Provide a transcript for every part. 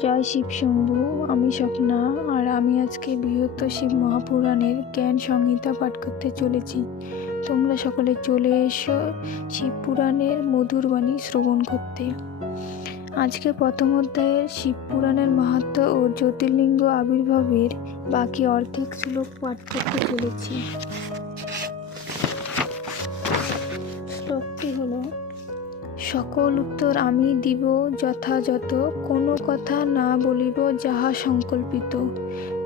জয় শিব শম্ভু। আমি স্বপ্না, আর আমি আজকে বৃহত্তর শিব মহাপুরাণের জ্ঞান সংহিতা পাঠ করতে চলেছি। তোমরা সকলে চলে এসো শিব পুরাণের মধুর বাণী শ্রবণ করতে। আজকে প্রথম অধ্যায়ের শিব পুরাণের মাহাত্ম্য ও জ্যোতির্লিঙ্গ আবির্ভাবের বাকি অর্ধেক শ্লোক পাঠ করতে চলেছি। শ্লোকটি হলো: সকল উত্তর আমি দিব যথাযথ, কোনো কথা না বলিব যাহা সংকল্পিত।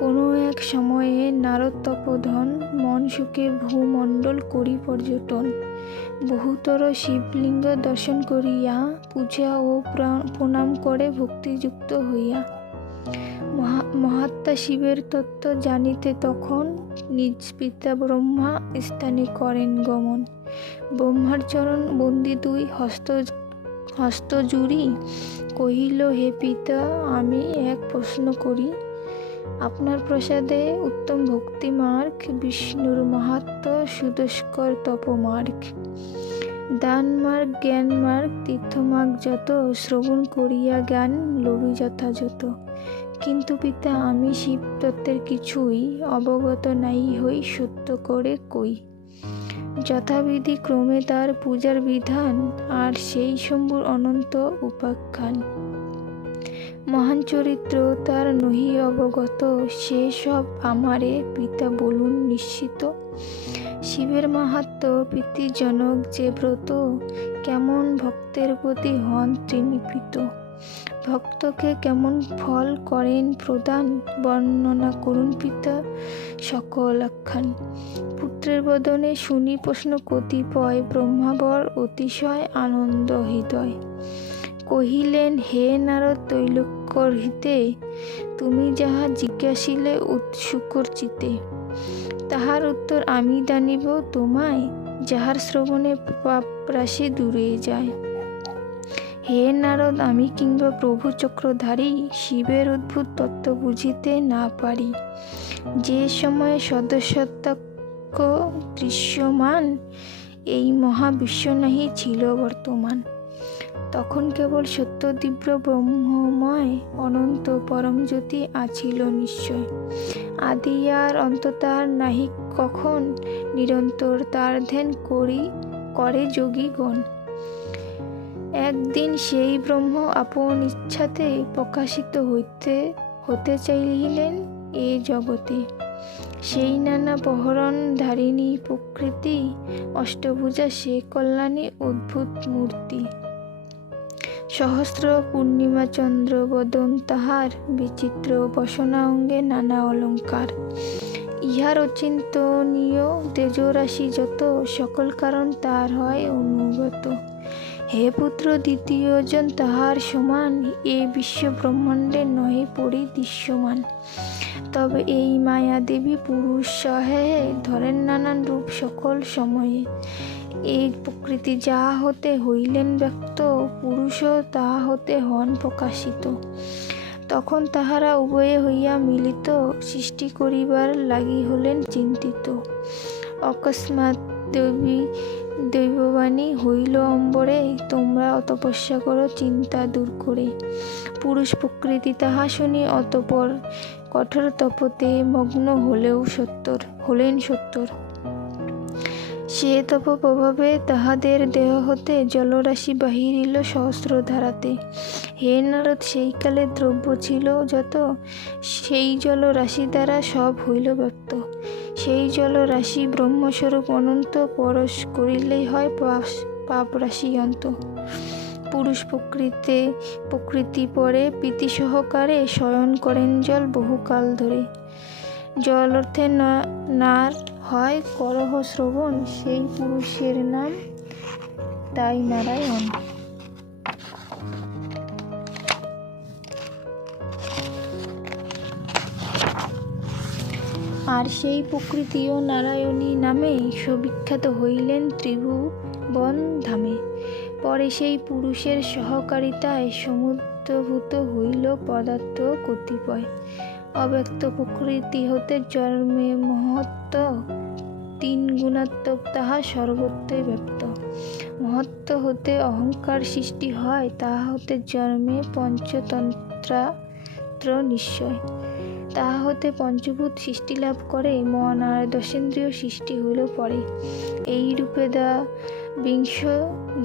কোনো এক সময়ে নারদ তপোধন মন সুখে ভূমণ্ডল করি পর্যটন। বহুতর শিবলিঙ্গ দর্শন করিয়া পূজা ও প্রণাম করে ভক্তিযুক্ত হইয়া মহাত্মা শিবের তত্ত্ব জানিতে তখন নিজ পিতা ব্রহ্মা স্থানে করেন গমন। ব্রহ্মার চরণ বন্দি দুই হস্ত জুড়ি কহিল, হে পিতা, আমি এক প্রশ্ন করি। আপনার প্রসাদে উত্তম ভক্তি মার্গ, বিষ্ণুর মাহাত্ম্য সুদস্কর তপমার্গ। দান মার্গ, জ্ঞান মার্গ, তীর্থমার্গ যত, শ্রবণ করিয়া জ্ঞান লবি যথাযথ। কিন্তু পিতা, আমি শিব তত্ত্বের কিছুই অবগত নাই হই, সত্য করে কই। যথাবিধি ক্রমে তার পূজার বিধান, আর সেই শম্ভুর অনন্ত উপাখ্যান। মহান চরিত্র তার নহি অবগত, সে সব আমারে পিতা বলুন নিশ্চিত। শিবের মাহাত্ম্য প্রীতিজনক যে ব্রত, কেমন ভক্তের প্রতি হন তৃণীপ্রীত। ভক্তকে কেমন ফল করেন প্রদান, বর্ণনা করুন পিতা সকল আখ্যান। পুত্রের বদনে শুনি প্রশ্ন কতিপয়, ব্রহ্মাবর অতিশয় আনন্দ হৃদয়। কহিলেন, হে নারদ তৈলোক্যর হিতে, তুমি যাহা জিজ্ঞাসিলে উৎসুকর চিতে। তাহার উত্তর আমি জানিব তোমায়, যাহার শ্রবণে পাপ রাশি দূরে যায়। হে নারদ, আমি কিংবা প্রভু চক্রধারী, শিবের অদ্ভুত তত্ত্ব বুঝিতে না পারি। যে সময়ে সদস্যত্বাক্য দৃশ্যমান, এই মহাবিশ্ব নাহি ছিল বর্তমান। তখন কেবল সত্য দিব্য ব্রহ্মময়, অনন্ত পরম জ্যোতি আছিল নিশ্চয়। আদি আর অন্ত তার নাহি কখন, নিরন্তর তার ধ্যান করে যোগীগণ। একদিন সেই ব্রহ্ম আপন ইচ্ছাতে প্রকাশিত হতে চাইলেন এ জগতে। সেই নানা বহরণ ধারিণী প্রকৃতি, অষ্টভুজা সে কল্যাণী অদ্ভুত মূর্তি। সহস্র পূর্ণিমা চন্দ্র বদন তাহার, বিচিত্র বসনা অঙ্গে নানা অলঙ্কার। ইহার অচিন্তনীয় তেজরাশি যত, সকল কারণ তার হয় অনুগত। হে পুত্র, দ্বিতীয়জন তাহার সমান, এ বিশ্ব ব্রহ্মাণ্ডে নহে পরিদৃশ্যমান। তবে এই মায়া দেবী পুরুষ সহায়ে, ধরেন নানান রূপ সকল সময়ে। এই প্রকৃতি যাহা হতে হইলেন ব্যক্ত, পুরুষও তাহা হতে হন প্রকাশিত। তখন তাহারা উভয়ে হইয়া মিলিত, সৃষ্টি করিবার লাগি হলেন চিন্তিত। অকস্মাৎ দৈববাণী হইল অম্বরে, তোমরা তপস্যা করো চিন্তা দূর করে। পুরুষ প্রকৃতি তাহা শুনি অতঃপর, কঠোর তপতে মগ্ন হলেন সত্তর। সে তপ প্রভাবে তাহাদের দেহ হতে, জলরাশি বাহিরিল সহস্র ধারাতে। হে নারদ, সেই কালে দ্রব্য ছিল যত, সেই জলরাশি দ্বারা সব হইল ব্যক্ত। সেই জলরাশি ব্রহ্মস্বরূপ অনন্ত, পরশ করিলেই হয় পাপ রাশি অন্ত। পুরুষ প্রকৃতি পরে প্রীতি সহকারে, শয়ন করেন জল বহুকাল ধরে। জল অর্থে নার হয় করহ শ্রবণ, সেই পুরুষের নাম তাই নারায়ণ। আর সেই প্রকৃতিও নারায়ণী নামে, সুবিখ্যাত হইলেন ত্রিভুবন ধামে। পরে সেই পুরুষের সহকারিতায় সমুদ্রভূত হইল পদার্থ কতিপয়। অব্যক্ত প্রকৃতি হতে জন্মে মহত্ত্ব, তিন গুণাত্মক তাহা সর্বত্রই ব্যক্ত। মহত্ত্ব হতে অহংকার সৃষ্টি হয়, তাহা হতে জন্মে পঞ্চতন্ত্রা পুত্র নিশ্চয়। তাহা হতে পঞ্চভূত সৃষ্টি লাভ করে, মন আর দশেন্দ্রিয় সৃষ্টি হইল পরে। এই রূপে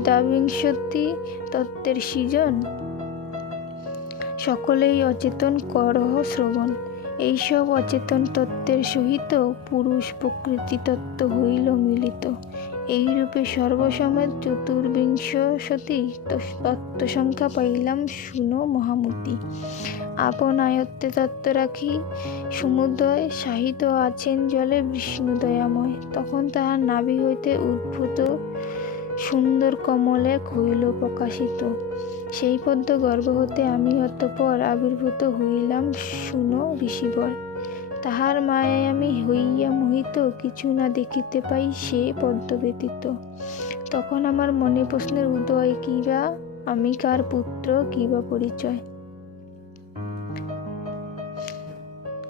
দ্বাবিংশতি তত্ত্বের সৃজন, সকলেই অচেতন করহ শ্রবণ। এইসব অচেতন তত্ত্বের সহিত পুরুষ প্রকৃতি তত্ত্ব হইল মিলিত। এইরূপে সর্বসমেত চতুর্বিংশতি তত্ত্ব সংখ্যা পাইলাম, শুনো মহামতি। আপন আয়ত্তে তত্ত্ব রাখি সমুদয় সাহিত আছেন জলে বিষ্ণু দয়াময়। তখন তাহার নাভি হইতে উদ্ভূত সুন্দর কমলে হইল প্রকাশিত। সেই পদ্ম গর্ভ হতে আমি অতঃপর আবির্ভূত হইলাম, শুনো ঋষিবর। তাহার মায়ায় আমি হইয়া মোহিত, কিছু না দেখিতে পাই সে পদ্ম ব্যতীত। তখন আমার মনে প্রশ্নের উদয়, কিবা আমি কার পুত্র, কিবা পরিচয়।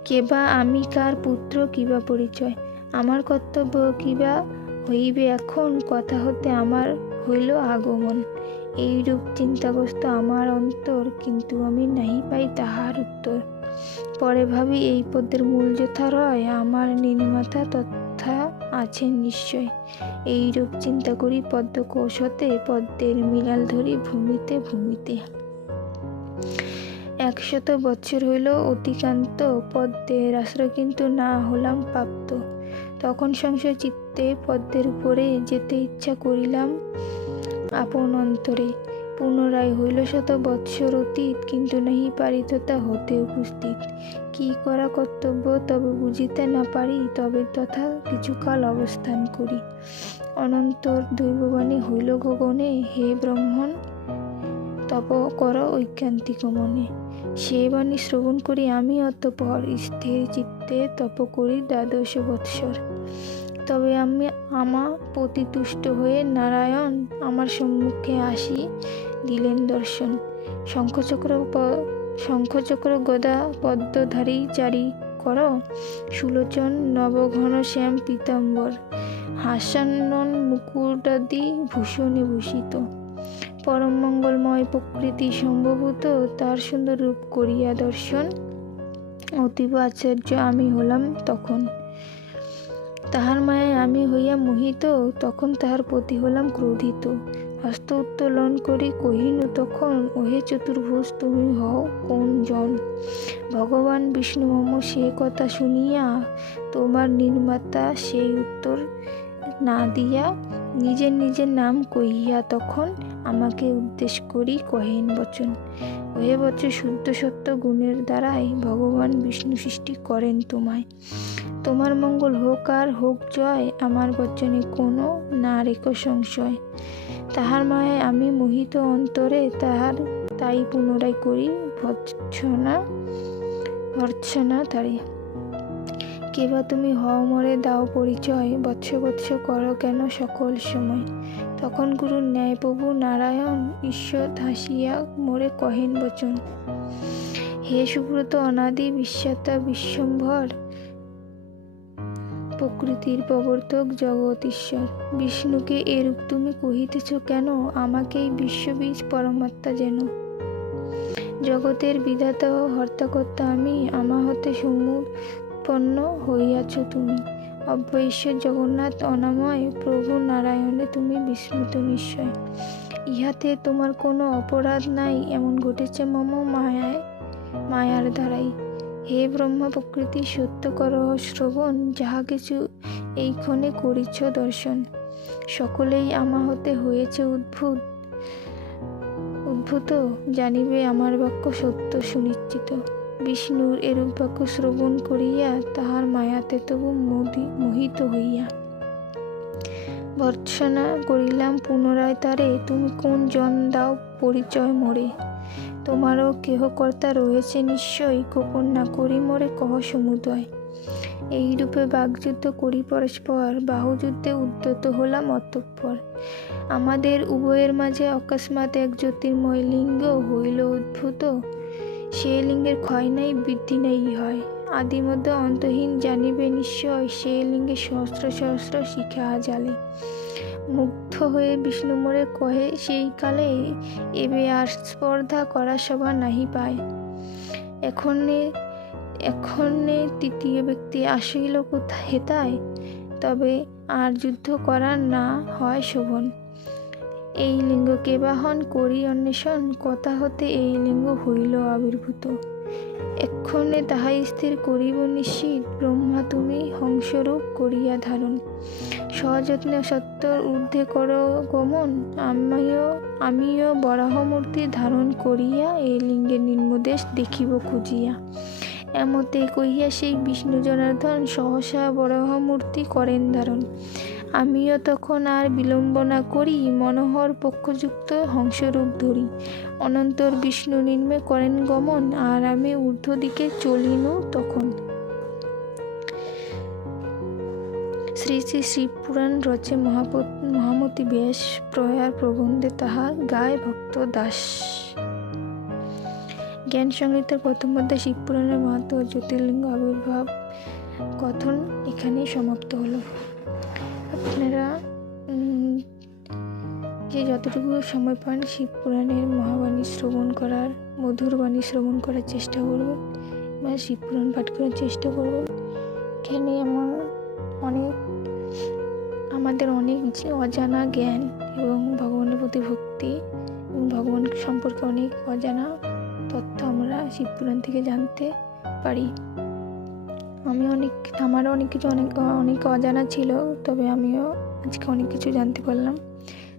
কেবা আমি কার পুত্র, কিবা পরিচয়। আমার কর্তব্য কিবা হইবে এখন, কথা হতে আমার হইল আগমন। এইরূপ চিন্তাগ্রস্ত আমার অন্তর, কিন্তু আমি নাহি পাই তাহার উত্তর। পরে ভাবি এই পদ্মের মূল যথা রয়, আমার নির্মাতা তথা আছেন নিশ্চয়। এইরূপ চিন্তা করি পদ্মকোষ হতে পদ্মের মিলাল ধরি ভূমিতে ভূমিতে। 100 বৎসর হইল অতিক্রান্ত, পদ্মের আশ্রয় কিন্তু না হলাম প্রাপ্ত। তখন সংশয় চিত্তে পদ্মের উপরে যেতে ইচ্ছা করিলাম আপন অন্তরে। পুনরায় হইল 100 বৎসর অতীত, কিন্তু নাহি পারিত তা হতে উপস্থিত। কি করা কর্তব্য তবে বুঝিতে না পারি, তবে তথা কিছুকাল অবস্থান করি। অনন্তর দৈববাণী হইল গগনে, হে ব্রাহ্মণ তপ কর ঐকান্তিক মনে। সে বাণী শ্রবণ করি আমি অতঃপর, স্থির চিত্তে তপ করি 12 বৎসর। তবে আমি প্রতি তুষ্ট হয়ে নারায়ণ আমার সম্মুখে আসি দিলেন দর্শন। শঙ্খচক্র গদা পদ্মধারী জারি কর, সুলোচন নবঘন শ্যাম পীতাম্বর, হাসান্নন মুকুটাদি ভূষণে ভূষিত। পরম মঙ্গলময় প্রকৃতি সম্ভবত, তার সুন্দর রূপ করিয়া দর্শন। অতীব আশ্চর্য আমি হলাম তখন, তাহার মায়ায় আমি হইয়া মোহিত। তখন তাহার প্রতি হলাম ক্রোধিত, হস্ত উত্তোলন করি কহিনু তখন, ওহে চতুর্ভুজ তুমি হও কোন জন। ভগবান বিষ্ণু মম সে কথা শুনিয়া, তোমার নির্মাতা সেই উত্তর না দিয়া, নিজের নিজের নাম কহিয়া তখন আমাকে উদ্দেশ করি কহেন বচন। ওহে বৎস, শুদ্ধ সত্য গুণের দ্বারাই ভগবান বিষ্ণু সৃষ্টি করেন তোমায়। তোমার মঙ্গল হোক আর হোক জয়, আমার বচনে কোনো না রেখো সংশয়। তাহার মায়ায় আমি মোহিত অন্তরে, তাই পুনরায় করি ভর্ৎসনা তারে। কেবা তুমি হও মরে দাও পরিচয়, বৎস বৎস করো কেন সকল সময়। তখন গুরু ন্যায় প্রভু নারায়ণ ঈশ্বর হাসিয়া মোরে কহেন বচন, হে সুব্রত অনাদি বিশ্বাতা বিশ্বম্ভর, প্রকৃতির প্রবর্তক জগৎ ঈশ্বর। বিষ্ণুকে এরূপ তুমি কহিতেছ কেন, আমাকেই বিশ্ববীজ পরমাত্মা যেন। জগতের বিধাতা ও হর্তাকর্তা আমি, আমা হতে সমুৎপন্ন হইয়াছ তুমি। অব্যয় ঈশ্বর জগন্নাথ অনাময়, প্রভু নারায়ণে তুমি বিস্মৃত নিশ্চয়। ইহাতে তোমার কোনো অপরাধ নাই, এমন ঘটেছে মম মায়ার দ্বারাই। হে ব্রহ্মা প্রকৃতি সত্য করহ শ্রবণ, যাহা কিছু এইক্ষণে করিছ দর্শন। সকলেই আমা হতে হয়েছে উদ্ভূত, জানিবে আমার বাক্য সত্য সুনিশ্চিত। বিষ্ণুর এরূপ বাক্য শ্রবণ করিয়া, তাহার মায়াতে তবু মোহিত হইয়া ভর্ৎসনা করিলাম পুনরায় তারে, তুমি কোন জন দাও পরিচয় মোরে। তোমারও কেহকর্তা রয়েছে নিশ্চয়, গোপন না করি মোরে কহ সমুদয়। এইরূপে বাগযুদ্ধ করি পরস্পর, বাহুযুদ্ধে উদ্যত হলাম অতঃপর। আমাদের উভয়ের মাঝে অকস্মাৎ এক জ্যোতির্ময় লিঙ্গ হইল উদ্ভূত। সে লিঙ্গের ক্ষয় নাই বৃদ্ধি নাই হয়, আদিমধ্য অন্তহীন জানিবে নিশ্চয়। সে লিঙ্গে সহস্র সহস্র শিখা জ্বালে। মুগ্ধ হয়ে বিষ্ণু মোরে কহে সেই কালে, এবে আর স্পর্ধা করা সভা নাহি পায়। এখনে তৃতীয় ব্যক্তি আসিল কোথা হেতায়, তবে আর যুদ্ধ করার না হয় শোভন। এই লিঙ্গকে বাহন করি অন্বেষণ, কথা হতে এই লিঙ্গ হইল আবির্ভূত। এক্ষণে তাহাই স্থির করিব নিশ্চিত, ব্রহ্মা তুমি হংসরূপ করিয়া ধারণ। সযত্নে সত্তর ঊর্ধ্বে কর গমন, আমিও বরাহমূর্তি ধারণ করিয়া এই লিঙ্গের নিম্নদেশ দেখিব খুঁজিয়া। এমতে কহিয়া সেই বিষ্ণু জনার্দন সহসা বরাহমূর্তি করেন ধারণ। আমিও তখন আর বিলম্ব না করি, মনোহর পক্ষযুক্ত হংসরূপ ধরি। অনন্তর বিষ্ণু নিম্নে করেন গমন, আর আমি ঊর্ধ্ব দিকে চলিনু তখন। শ্রী শ্রী শিবপুরাণ রচে মহামতি ব্যাস, প্রয়ার প্রবন্ধে তাহা গায় ভক্ত দাস। জ্ঞান সংহিতার প্রথম অধ্যায় শিবপুরাণের মাহাত্ম্য ও জ্যোতির্লিঙ্গ আবির্ভাব কথন এখানেই সমাপ্ত হলো। আপনারা যে যতটুকু সময় পান শিবপুরাণের মহাবাণী শ্রবণ করার, মধুর বাণী শ্রবণ করার চেষ্টা করবেন বা শিবপুরাণ পাঠ করার চেষ্টা করবেন। এখানে আমাদের অনেক অজানা জ্ঞান এবং ভগবানের প্রতি ভক্তি এবং ভগবান সম্পর্কে অনেক অজানা তথ্য আমরা শিবপুরাণ থেকে জানতে পারি। আমারও অনেক কিছু অনেক অজানা ছিল, তবে আমিও আজকে অনেক কিছু জানতে পারলাম।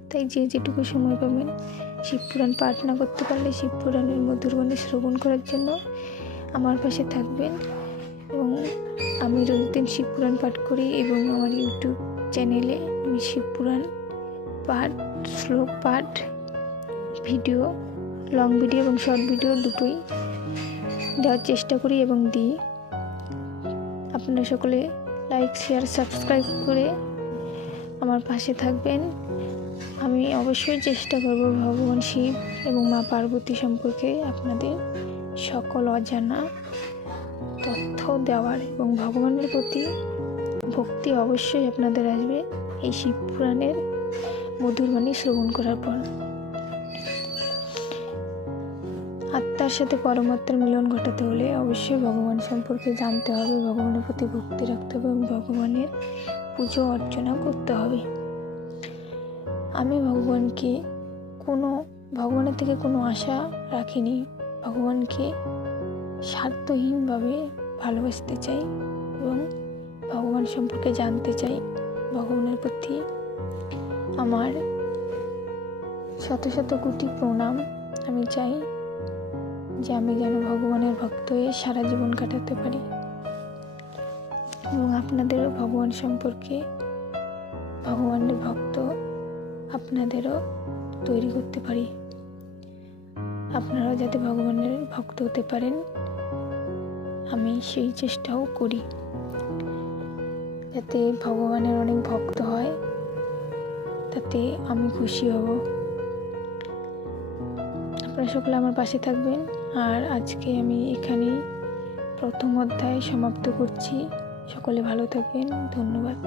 তাই যেটুকু সময় পাবেন শিবপুরাণ পাঠ না করতে পারলে শিবপুরাণের মধুর বাণী শ্রবণ করার জন্য আমার পাশে থাকবেন। এবং আমি রোজদিন শিবপুরাণ পাঠ করি এবং আমার ইউটিউব চ্যানেলে আমি শিবপুরাণ পাঠ, শ্লোক পাঠ, ভিডিও, লং ভিডিও এবং শর্ট ভিডিও দুটোই দেওয়ার চেষ্টা করি এবং দিই। আপনারা সকলে লাইক, শেয়ার, সাবস্ক্রাইব করে আমার পাশে থাকবেন। আমি অবশ্যই চেষ্টা করব ভগবান শিব এবং মা পার্বতী সম্পর্কে আপনাদের সকল অজানা তথ্য দেওয়ার, এবং ভগবানের প্রতি ভক্তি অবশ্যই আপনাদের আসবে এই শিবপুরাণের মধুর বাণী শ্রবণ করার পর। আত্মার সাথে পরমাত্মার মিলন ঘটাতে হলে অবশ্যই ভগবান সম্পর্কে জানতে হবে, ভগবানের প্রতি ভক্তি রাখতে হবে এবং ভগবানের পুজো অর্চনা করতে হবে। আমি ভগবানের থেকে কোনো আশা রাখিনি। ভগবানকে স্বার্থহীনভাবে ভালোবাসতে চাই এবং ভগবান সম্পর্কে জানতে চাই। ভগবানের প্রতি আমার শত শত কোটি প্রণাম। আমি চাই যে আমি যেন ভগবানের ভক্ত হয়ে সারা জীবন কাটাতে পারি এবং আপনাদেরও ভগবান সম্পর্কে, ভগবানের ভক্ত আপনাদেরও তৈরি করতে পারি। আপনারাও যাতে ভগবানের ভক্ত হতে পারেন আমি সেই চেষ্টাও করি, যাতে ভগবানের অনেক ভক্ত হয় তাতে আমি খুশি হব। আপনারা সকলে আমার পাশে থাকবেন। আর আজকে আমি এখানেই প্রথম অধ্যায় সমাপ্ত করছি। সকলে ভালো থাকবেন। ধন্যবাদ।